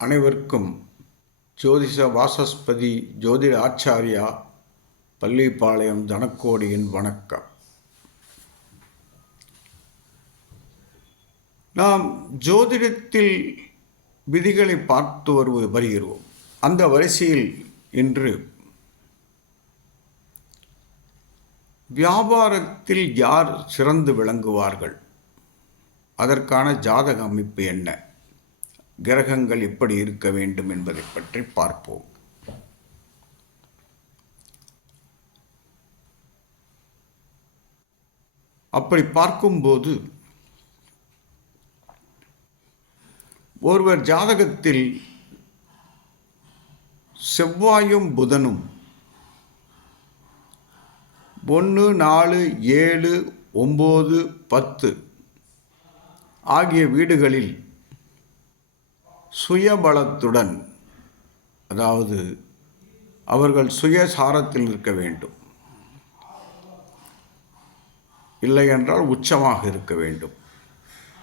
அனைவருக்கும் ஜோதிஷ வாசஸ்பதி ஜோதிட ஆச்சாரியா பள்ளிப்பாளையம் தனக்கோடியின் வணக்கம். நாம் ஜோதிடத்தில் விதிகளை பார்த்து வருகிறோம். அந்த வரிசையில் இன்று வியாபாரத்தில் யார் சிறந்து விளங்குவார்கள், அதற்கான ஜாதக அமைப்பு என்ன, கிரகங்கள் எப்படி இருக்க வேண்டும் என்பதை பற்றி பார்ப்போம். அப்படி பார்க்கும்போது ஒருவர் ஜாதகத்தில் செவ்வாயும் புதனும் 1, 4, 7, 9, 10 ஆகிய வீடுகளில் சுயபலத்துடன், அதாவது அவர்கள் சுயசாரத்தில் இருக்க வேண்டும், இல்லை என்றால் உச்சமாக இருக்க வேண்டும்,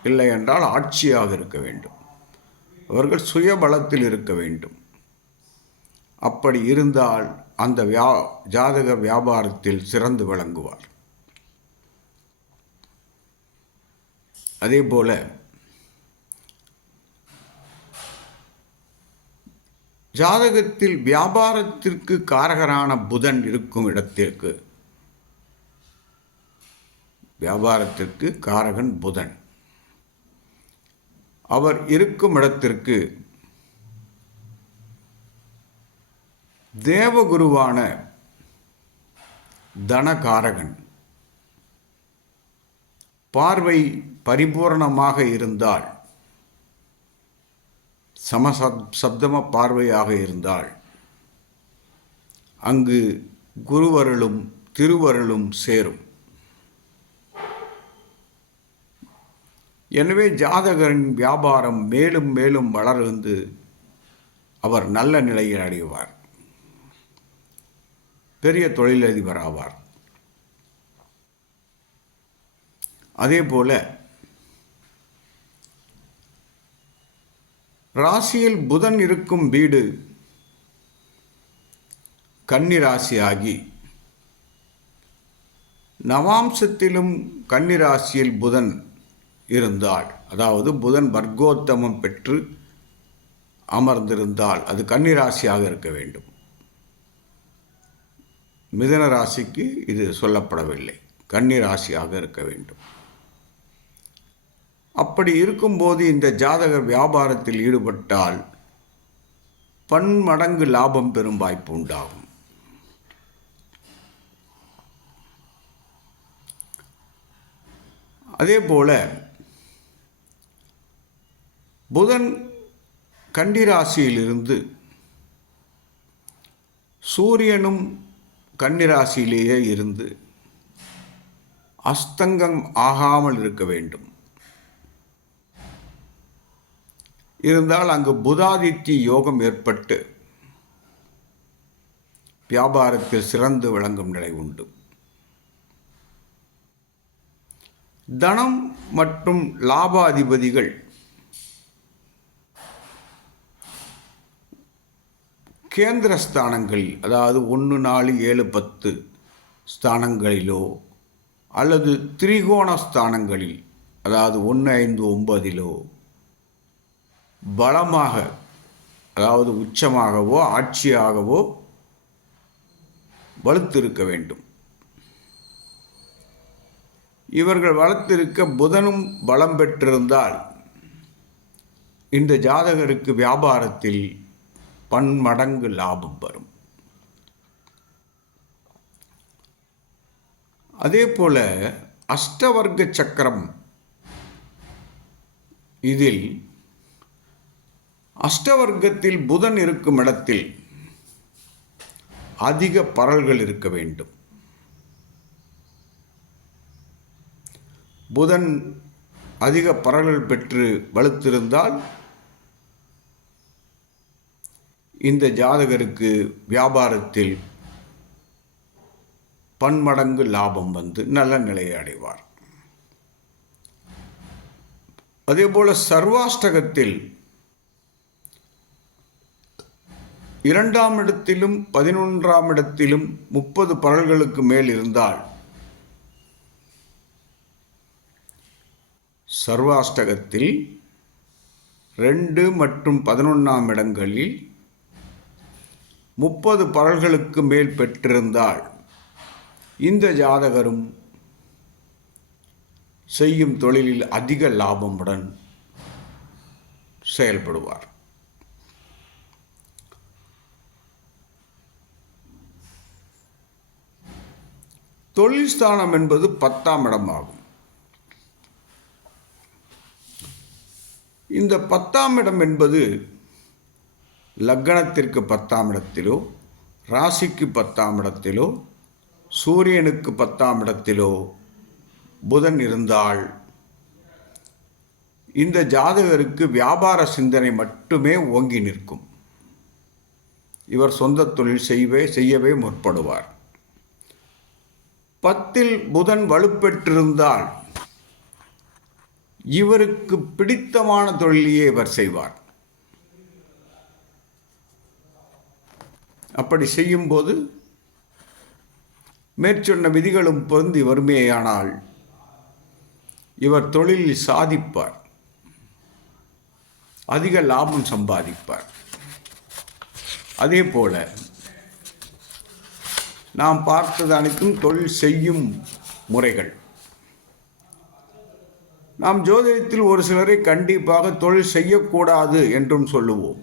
இல்லை என்றால் ஆட்சியாக இருக்க வேண்டும். அவர்கள் சுயபலத்தில் இருக்க வேண்டும். அப்படி இருந்தால் அந்த ஜாதக வியாபாரத்தில் சிறந்து விளங்குவார். அதேபோல ஜாதகத்தில் வியாபாரத்திற்கு காரகரான புதன் இருக்கும் இடத்திற்கு, வியாபாரத்திற்கு காரகன் புதன், அவர் இருக்கும் இடத்திற்கு தேவகுருவான தனகாரகன் பார்வை பரிபூர்ணமாக இருந்தால், சமசப்தம பார்வையாக இருந்தால், அங்கு குருவருளும் திருவருளும் சேரும். எனவே ஜாதகரின் வியாபாரம் மேலும் மேலும் வளர்ந்து அவர் நல்ல நிலையில் அடைவார், பெரிய தொழிலதிபர் ஆவார். அதேபோல ராசியில் புதன் இருக்கும் வீடு கன்னிராசியாகி, நவாம்சத்திலும் கன்னிராசியில் புதன் இருந்தால், அதாவது புதன் வர்க்கோத்தமம் பெற்று அமர்ந்திருந்தால் அது கன்னிராசியாக இருக்க வேண்டும். மிதுன ராசிக்கு இது சொல்லப்படவில்லை, கன்னிராசியாக இருக்க வேண்டும். அப்படி இருக்கும்போது இந்த ஜாதகர் வியாபாரத்தில் ஈடுபட்டால் பன்மடங்கு லாபம் பெறும் வாய்ப்பு உண்டாகும். அதேபோல புதன் கன்னிராசியிலிருந்து சூரியனும் கன்னிராசியிலேயே இருந்து அஸ்தங்கம் ஆகாமல் இருக்க வேண்டும். இருந்தால் அங்கு புதாதித்ய யோகம் ஏற்பட்டு வியாபாரத்தில் சிறந்து விளங்கும் நிலை உண்டு. தனம் மற்றும் லாபாதிபதிகள் கேந்திரஸ்தானங்களில், அதாவது 1, 4, 7, 10 ஸ்தானங்களிலோ அல்லது திரிகோண ஸ்தானங்களில், அதாவது 1, 5, 9 பலமாக, அதாவது உச்சமாகவோ ஆட்சியாகவோ வலுத்திருக்க வேண்டும். இவர்கள் வளர்த்திருக்க புதனும் பலம் பெற்றிருந்தால் இந்த ஜாதகருக்கு வியாபாரத்தில் பன்மடங்கு லாபம் வரும். அதேபோல அஷ்டவர்க்க சக்கரம், இதில் அஷ்டவர்க்கத்தில் புதன் இருக்கும் இடத்தில் அதிக பரல்கள் இருக்க வேண்டும். புதன் அதிக பரல்கள் பெற்று வலுத்திருந்தால் இந்த ஜாதகருக்கு வியாபாரத்தில் பன்மடங்கு லாபம் வந்து நல்ல நிலையை அடைவார். அதேபோல சர்வாஷ்டகத்தில் 2ஆம் இடத்திலும் 11ஆம் இடத்திலும் 30 பரல்களுக்கு மேல் இருந்தால் சர்வாஷ்டகத்தில் 2 மற்றும் 11ஆம் இடங்களில் 30 பரல்களுக்கு மேல் பெற்றிருந்தால் இந்த ஜாதகரும் செய்யும் தொழிலில் அதிக லாபமுடன் செயல்படுவார். தொழில் ஸ்தானம் என்பது 10ஆம் இடமாகும். இந்த 10ஆம் இடம் என்பது லக்னத்திற்கு 10ஆம் இடத்திலோ, ராசிக்கு 10ஆம் இடத்திலோ, சூரியனுக்கு 10ஆம் இடத்திலோ புதன் இருந்தால் இந்த ஜாதகருக்கு வியாபார சிந்தனை மட்டுமே ஓங்கி நிற்கும். இவர் சொந்த தொழில் செய்யவே முற்படுவார். 10இல் புதன் வலுப்பெற்றிருந்தால் இவருக்கு பிடித்தமான தொழிலையே இவர் செய்வார். அப்படி செய்யும்போது மேற்சொன்ன விதிகளும் பொருந்தி வருமேயானால் இவர் தொழிலில் சாதிப்பார், அதிக லாபம் சம்பாதிப்பார். அதே போல நாம் பார்த்தது அனைத்தும் தொழில் செய்யும் முறைகள். நாம் ஜோதிடத்தில் ஒரு சிலரை கண்டிப்பாக தொழில் செய்யக்கூடாது என்றும் சொல்லுவோம்.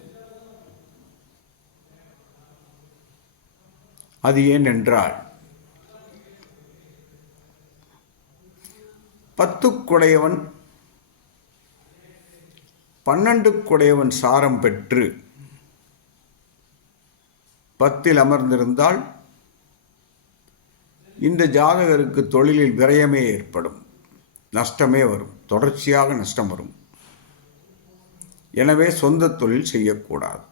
அது ஏனென்றால் 10 12 சாரம் பெற்று 10இல் அமர்ந்திருந்தால் இந்த ஜாதகருக்கு தொழிலில் விரயமே ஏற்படும், நஷ்டமே வரும், தொடர்ச்சியாக நஷ்டம் வரும். எனவே சொந்த தொழில் செய்யக்கூடாது.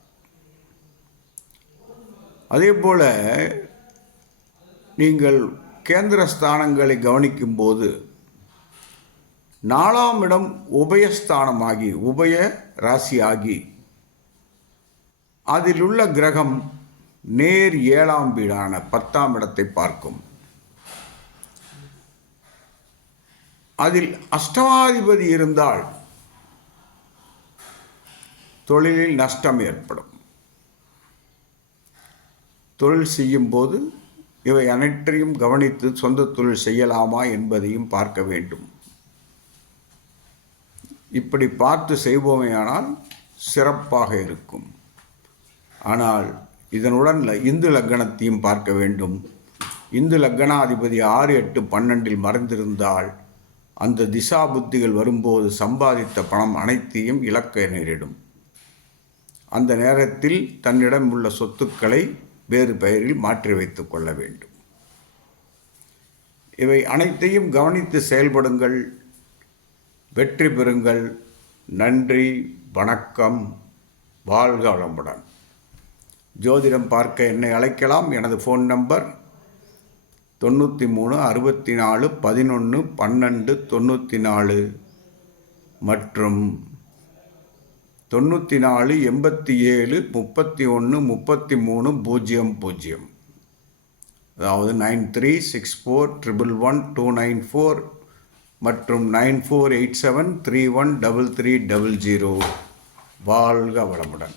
அதே போல நீங்கள் கேந்திர ஸ்தானங்களை கவனிக்கும்போது 4ஆம் இடம் உபயஸ்தானமாகி உபய ராசியாகி அதில் உள்ள கிரகம் நேர் 7ஆம் வீடான 10ஆம் இடத்தை பார்க்கும். அதில் அஷ்டமாதிபதி இருந்தால் தொழிலில் நஷ்டம் ஏற்படும். தொழில் செய்யும் போது இவை அனைத்தையும் கவனித்து சொந்த தொழில் செய்யலாமா என்பதையும் பார்க்க வேண்டும். இப்படி பார்த்து செய்வோமேயானால் சிறப்பாக இருக்கும். ஆனால் இதனுடன் இந்து லக்னத்தையும் பார்க்க வேண்டும். இந்து லக்னாதிபதி 6, 8, 12இல் மறைந்திருந்தால் அந்த திசா புத்திகள் வரும்போது சம்பாதித்த பணம் அனைத்தையும் இழக்க நேரிடும். அந்த நேரத்தில் தன்னிடம் உள்ள சொத்துக்களை வேறு பெயரில் மாற்றி வைத்துக் கொள்ள வேண்டும். இவை அனைத்தையும் கவனித்து செயல்படுங்கள், வெற்றி பெறுங்கள். நன்றி, வணக்கம், வாழ்க வளமுடன். ஜோதிடம் பார்க்க என்னை அழைக்கலாம். எனது ஃபோன் நம்பர் 93 64 11 12 94 மற்றும் 94 87 31 33 00. அதாவது 9364111294 மற்றும் 9487313300. வாழ்க வளமுடன்.